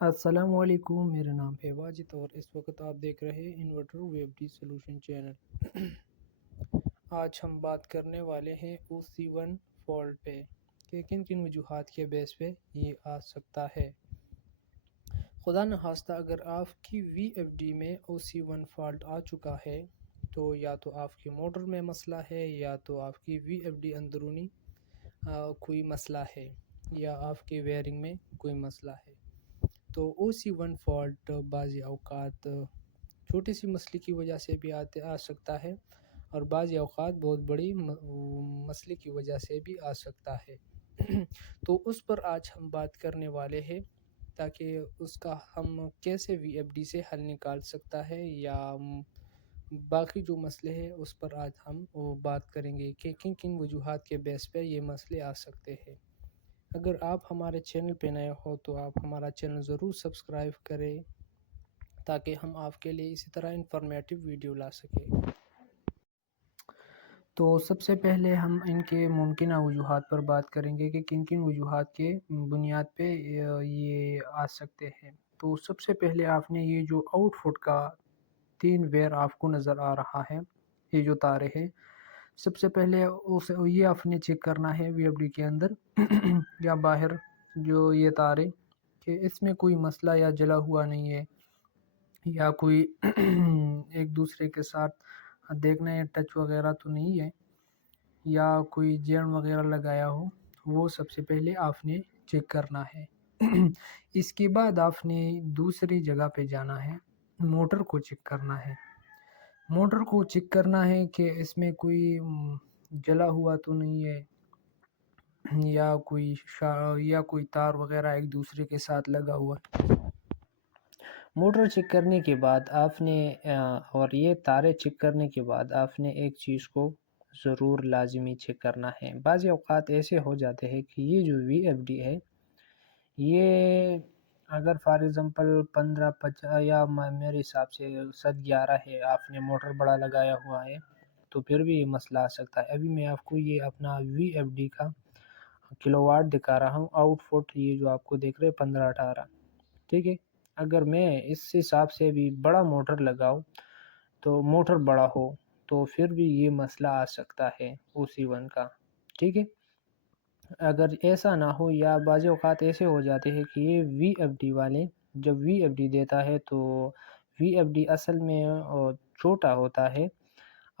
السلام علیکم، میرا نام ہے واجد اور اس وقت آپ دیکھ رہے ہیں inverter web D solution channel. آج ہم بات کرنے والے ہیں او سی ون فالٹ پہ کہ کن کن وجوہات کے بیس پہ یہ آ سکتا ہے۔ خدا نخواستہ اگر آپ کی وی ایف ڈی میں او سی ون فالٹ آ چکا ہے تو یا تو آپ کی موٹر میں مسئلہ ہے یا تو آپ کی وی ایف ڈی اندرونی کوئی مسئلہ ہے یا آپ کی ویئرنگ میں کوئی مسئلہ ہے۔ تو او سی ون فالٹ بعض اوقات چھوٹی سی مسئلے کی وجہ سے بھی آ سکتا ہے اور بعض اوقات بہت بڑی مسئلے کی وجہ سے بھی آ سکتا ہے۔ تو اس پر آج ہم بات کرنے والے ہیں تاکہ اس کا ہم کیسے وی ایف ڈی سے حل نکال سکتا ہے یا باقی جو مسئلے ہیں اس پر آج ہم بات کریں گے کہ کن کن وجوہات کے بیس پہ یہ مسئلے آ سکتے ہیں۔ اگر آپ ہمارے چینل پہ نئے ہو تو آپ ہمارا چینل ضرور سبسکرائب کریں تاکہ ہم آپ کے لیے اسی طرح انفارمیٹیو ویڈیو لا سکیں۔ تو سب سے پہلے ہم ان کے ممکنہ وجوہات پر بات کریں گے کہ کن کن وجوہات کے بنیاد پہ یہ آ سکتے ہیں۔ تو سب سے پہلے آپ نے یہ جو آؤٹ فٹ کا 3 ویئر آپ کو نظر آ رہا ہے، یہ جو تارے ہیں، سب سے پہلے یہ آپ نے چیک کرنا ہے وی ایف ڈی کے اندر یا باہر جو یہ تارے کہ اس میں کوئی مسئلہ یا جلا ہوا نہیں ہے یا کوئی ایک دوسرے کے ساتھ دیکھنا ہے ٹچ وغیرہ تو نہیں ہے یا کوئی جیم وغیرہ لگایا ہو، وہ سب سے پہلے آپ نے چیک کرنا ہے۔ اس کے بعد آپ نے دوسری جگہ پہ جانا ہے، موٹر کو چیک کرنا ہے۔ موٹر کو چیک کرنا ہے کہ اس میں کوئی جلا ہوا تو نہیں ہے یا کوئی تار وغیرہ ایک دوسرے کے ساتھ لگا ہوا۔ موٹر چیک کرنے کے بعد آپ نے اور یہ تارے چیک کرنے کے بعد آپ نے ایک چیز کو ضرور لازمی چیک کرنا ہے۔ بعض اوقات ایسے ہو جاتے ہیں کہ یہ جو وی ایف ڈی ہے یہ اگر فار ایگزامپل 15-50 یا میرے حساب سے 7-11 ہے، آپ نے موٹر بڑا لگایا ہوا ہے تو پھر بھی یہ مسئلہ آ سکتا ہے۔ ابھی میں آپ کو یہ اپنا وی ایف ڈی کا کلو واٹ دکھا رہا ہوں، آؤٹ فٹ یہ جو آپ کو دیکھ رہے 15-18، ٹھیک ہے۔ اگر میں اس حساب سے بھی بڑا موٹر لگاؤں تو موٹر بڑا ہو تو پھر بھی یہ مسئلہ آ سکتا ہے او سی ون کا، ٹھیک ہے۔ اگر ایسا نہ ہو یا بعض اوقات ایسے ہو جاتے ہیں کہ یہ وی ایف ڈی والے جب وی ایف ڈی دیتا ہے تو وی ایف ڈی اصل میں چھوٹا ہوتا ہے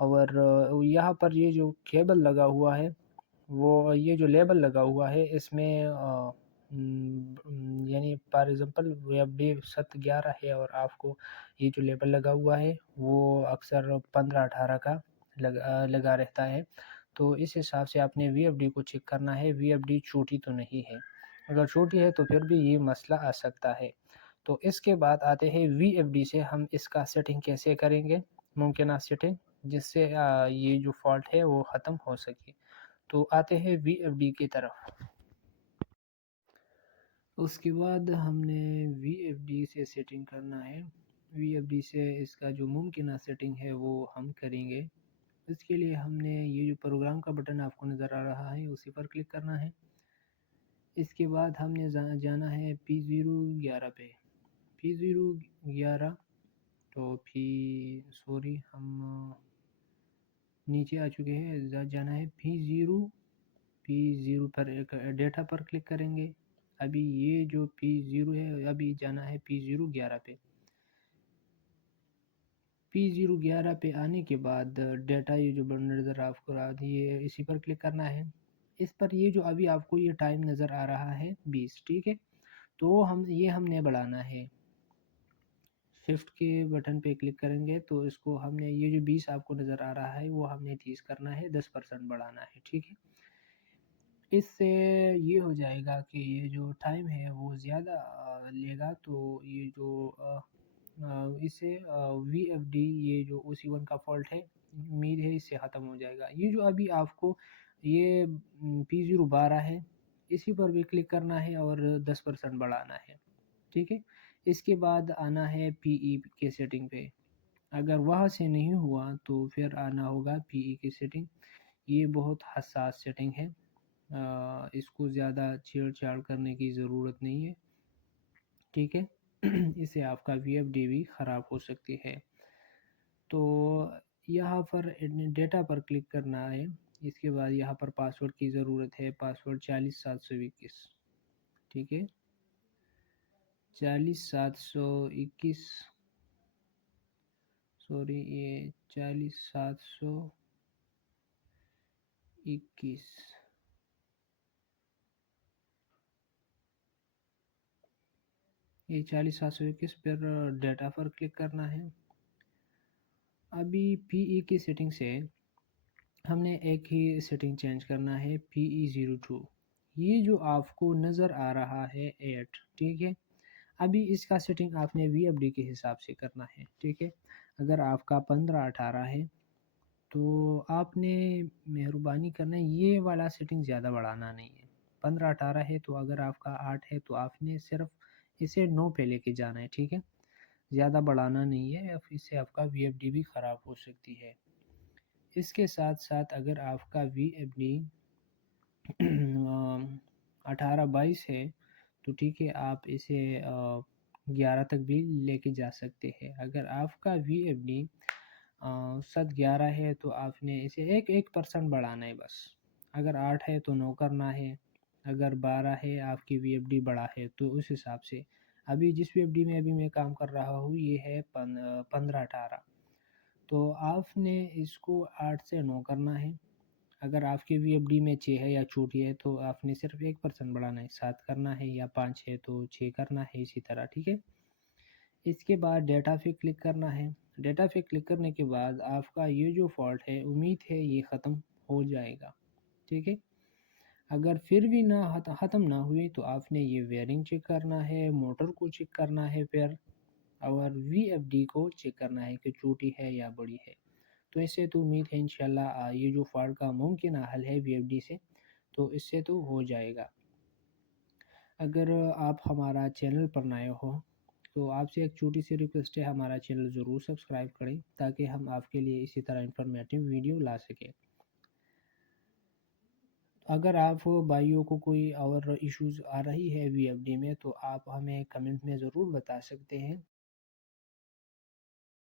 اور یہاں پر یہ جو کیبل لگا ہوا ہے وہ یہ جو لیبل لگا ہوا ہے اس میں یعنی for example V F D 7-11 ہے اور آپ کو یہ جو لیبل لگا ہوا ہے وہ اکثر 15-18 کا لگا رہتا ہے، تو اس حساب سے آپ نے وی ایف ڈی کو چیک کرنا ہے۔ وی ایف ڈی چھوٹی تو نہیں ہے، اگر چھوٹی ہے تو پھر بھی یہ مسئلہ آ سکتا ہے۔ تو اس کے بعد آتے ہیں وی ایف ڈی سے ہم اس کا سیٹنگ کیسے کریں گے، ممکنہ سیٹنگ جس سے یہ جو فالٹ ہے وہ ختم ہو سکے۔ تو آتے ہیں وی ایف ڈی کی طرف۔ اس کے بعد ہم نے وی ایف ڈی سے سیٹنگ کرنا ہے۔ وی ایف ڈی سے اس کا جو ممکنہ سیٹنگ ہے وہ ہم کریں گے۔ اس کے لیے ہم نے یہ جو پروگرام کا بٹن آپ کو نظر آ رہا ہے اسی پر کلک کرنا ہے۔ اس کے بعد ہم نے جانا ہے P011 پہ، P011 تو ہم نیچے آ چکے ہیں، جانا ہے P0 پر ڈیٹا پر کلک کریں گے۔ ابھی یہ جو P0 ہے ابھی جانا ہے P011 پہ۔ P011 پہ آنے کے بعد ڈیٹا یہ جو نظر آپ کو رہا یہ اسی پر کلک کرنا ہے۔ اس پر یہ جو ابھی آپ کو یہ ٹائم نظر آ رہا ہے 20، ٹھیک ہے۔ تو ہم نے بڑھانا ہے، شفٹ کے بٹن پہ کلک کریں گے تو اس کو ہم نے یہ جو 20 آپ کو نظر آ رہا ہے وہ ہم نے 30 کرنا ہے، 10% بڑھانا ہے، ٹھیک ہے۔ اس سے یہ ہو جائے گا کہ یہ جو ٹائم ہے وہ زیادہ لے گا، تو یہ جو اس سے وی ایف ڈی یہ جو او سی ون کا فالٹ ہے امید ہے اس سے ختم ہو جائے گا۔ یہ جو ابھی آپ کو یہ P012 ہے اسی پر بھی کلک کرنا ہے اور 10% بڑھانا ہے، ٹھیک ہے۔ اس کے بعد آنا ہے پی ای کے سیٹنگ پہ۔ اگر وہاں سے نہیں ہوا تو پھر آنا ہوگا پی ای کی سیٹنگ۔ یہ بہت حساس سیٹنگ ہے، اس کو زیادہ چھیڑ چھاڑ کرنے کی ضرورت نہیں ہے۔ ٹھیک ہے اس سے آپ کا وی ایف ڈی بھی خراب ہو سکتی ہے. تو یہاں پر ڈیٹا پر کلک کرنا ہے. اس کے بعد یہاں پر پاسورڈ کی ضرورت ہے. پاسورڈ 40721. ٹھیک ہے 40721. سوری یہ 40721. یہ 40721 پر ڈیٹا پر کلک کرنا ہے. ابھی پی ای کی سیٹنگ سے ہم نے ایک ہی سیٹنگ چینج کرنا ہے. PE02 یہ جو آپ کو نظر آ رہا ہے 8. ٹھیک ہے ابھی اس کا سیٹنگ آپ نے وی ایف ڈی کے حساب سے کرنا ہے. ٹھیک ہے اگر آپ کا 1518 ہے تو آپ نے مہربانی کرنا ہے یہ والا سیٹنگ زیادہ بڑھانا نہیں ہے. 1518 ہے تو اگر آپ کا 8 ہے تو آپ نے صرف اسے 9 پہ لے کے جانا ہے. ٹھیک ہے زیادہ بڑھانا نہیں ہے. اس سے آپ کا وی ایف ڈی بھی خراب ہو سکتی ہے. اس کے ساتھ ساتھ اگر آپ کا وی ایف ڈی 1822 ہے تو ٹھیک ہے آپ اسے 11 تک بھی لے کے جا سکتے ہیں. اگر آپ کا وی ایف ڈی 711 ہے تو آپ نے اسے 1% بڑھانا ہے بس. اگر 8 ہے تو 9 کرنا ہے. اگر 12 ہے آپ کی وی ایف ڈی بڑا ہے تو اس حساب سے. ابھی جس وی ایف ڈی میں ابھی میں کام کر رہا ہوں یہ ہے 1518 تو آپ نے اس کو 8 سے 9 کرنا ہے. اگر آپ کی وی ایف ڈی میں 6 ہے یا چھوٹی ہے تو آپ نے صرف 1% بڑھانا ہے. 7 کرنا ہے یا 5 ہے تو 6 کرنا ہے اسی طرح. ٹھیک ہے اس کے بعد ڈیٹا پہ کلک کرنا ہے. ڈیٹا پہ کلک کرنے کے بعد آپ کا یہ جو فالٹ ہے امید ہے یہ ختم ہو جائے گا. ٹھیک ہے اگر پھر بھی ختم نہ ہوئی تو آپ نے یہ ویئرنگ چیک کرنا ہے. موٹر کو چیک کرنا ہے پھر اور وی ایف ڈی کو چیک کرنا ہے کہ چھوٹی ہے یا بڑی ہے. تو اس سے تو امید ہے انشاءاللہ یہ جو فالٹ کا ممکنہ حل ہے وی ایف ڈی سے تو اس سے تو ہو جائے گا. اگر آپ ہمارا چینل پر نئے ہو تو آپ سے ایک چھوٹی سی ریکویسٹ ہے ہمارا چینل ضرور سبسکرائب کریں تاکہ ہم آپ کے لیے اسی طرح انفارمیٹیو ویڈیو لا سکیں. اگر آپ بھائیوں کو کوئی اور ایشوز آ رہی ہے وی ایف ڈی میں تو آپ ہمیں کمنٹ میں ضرور بتا سکتے ہیں.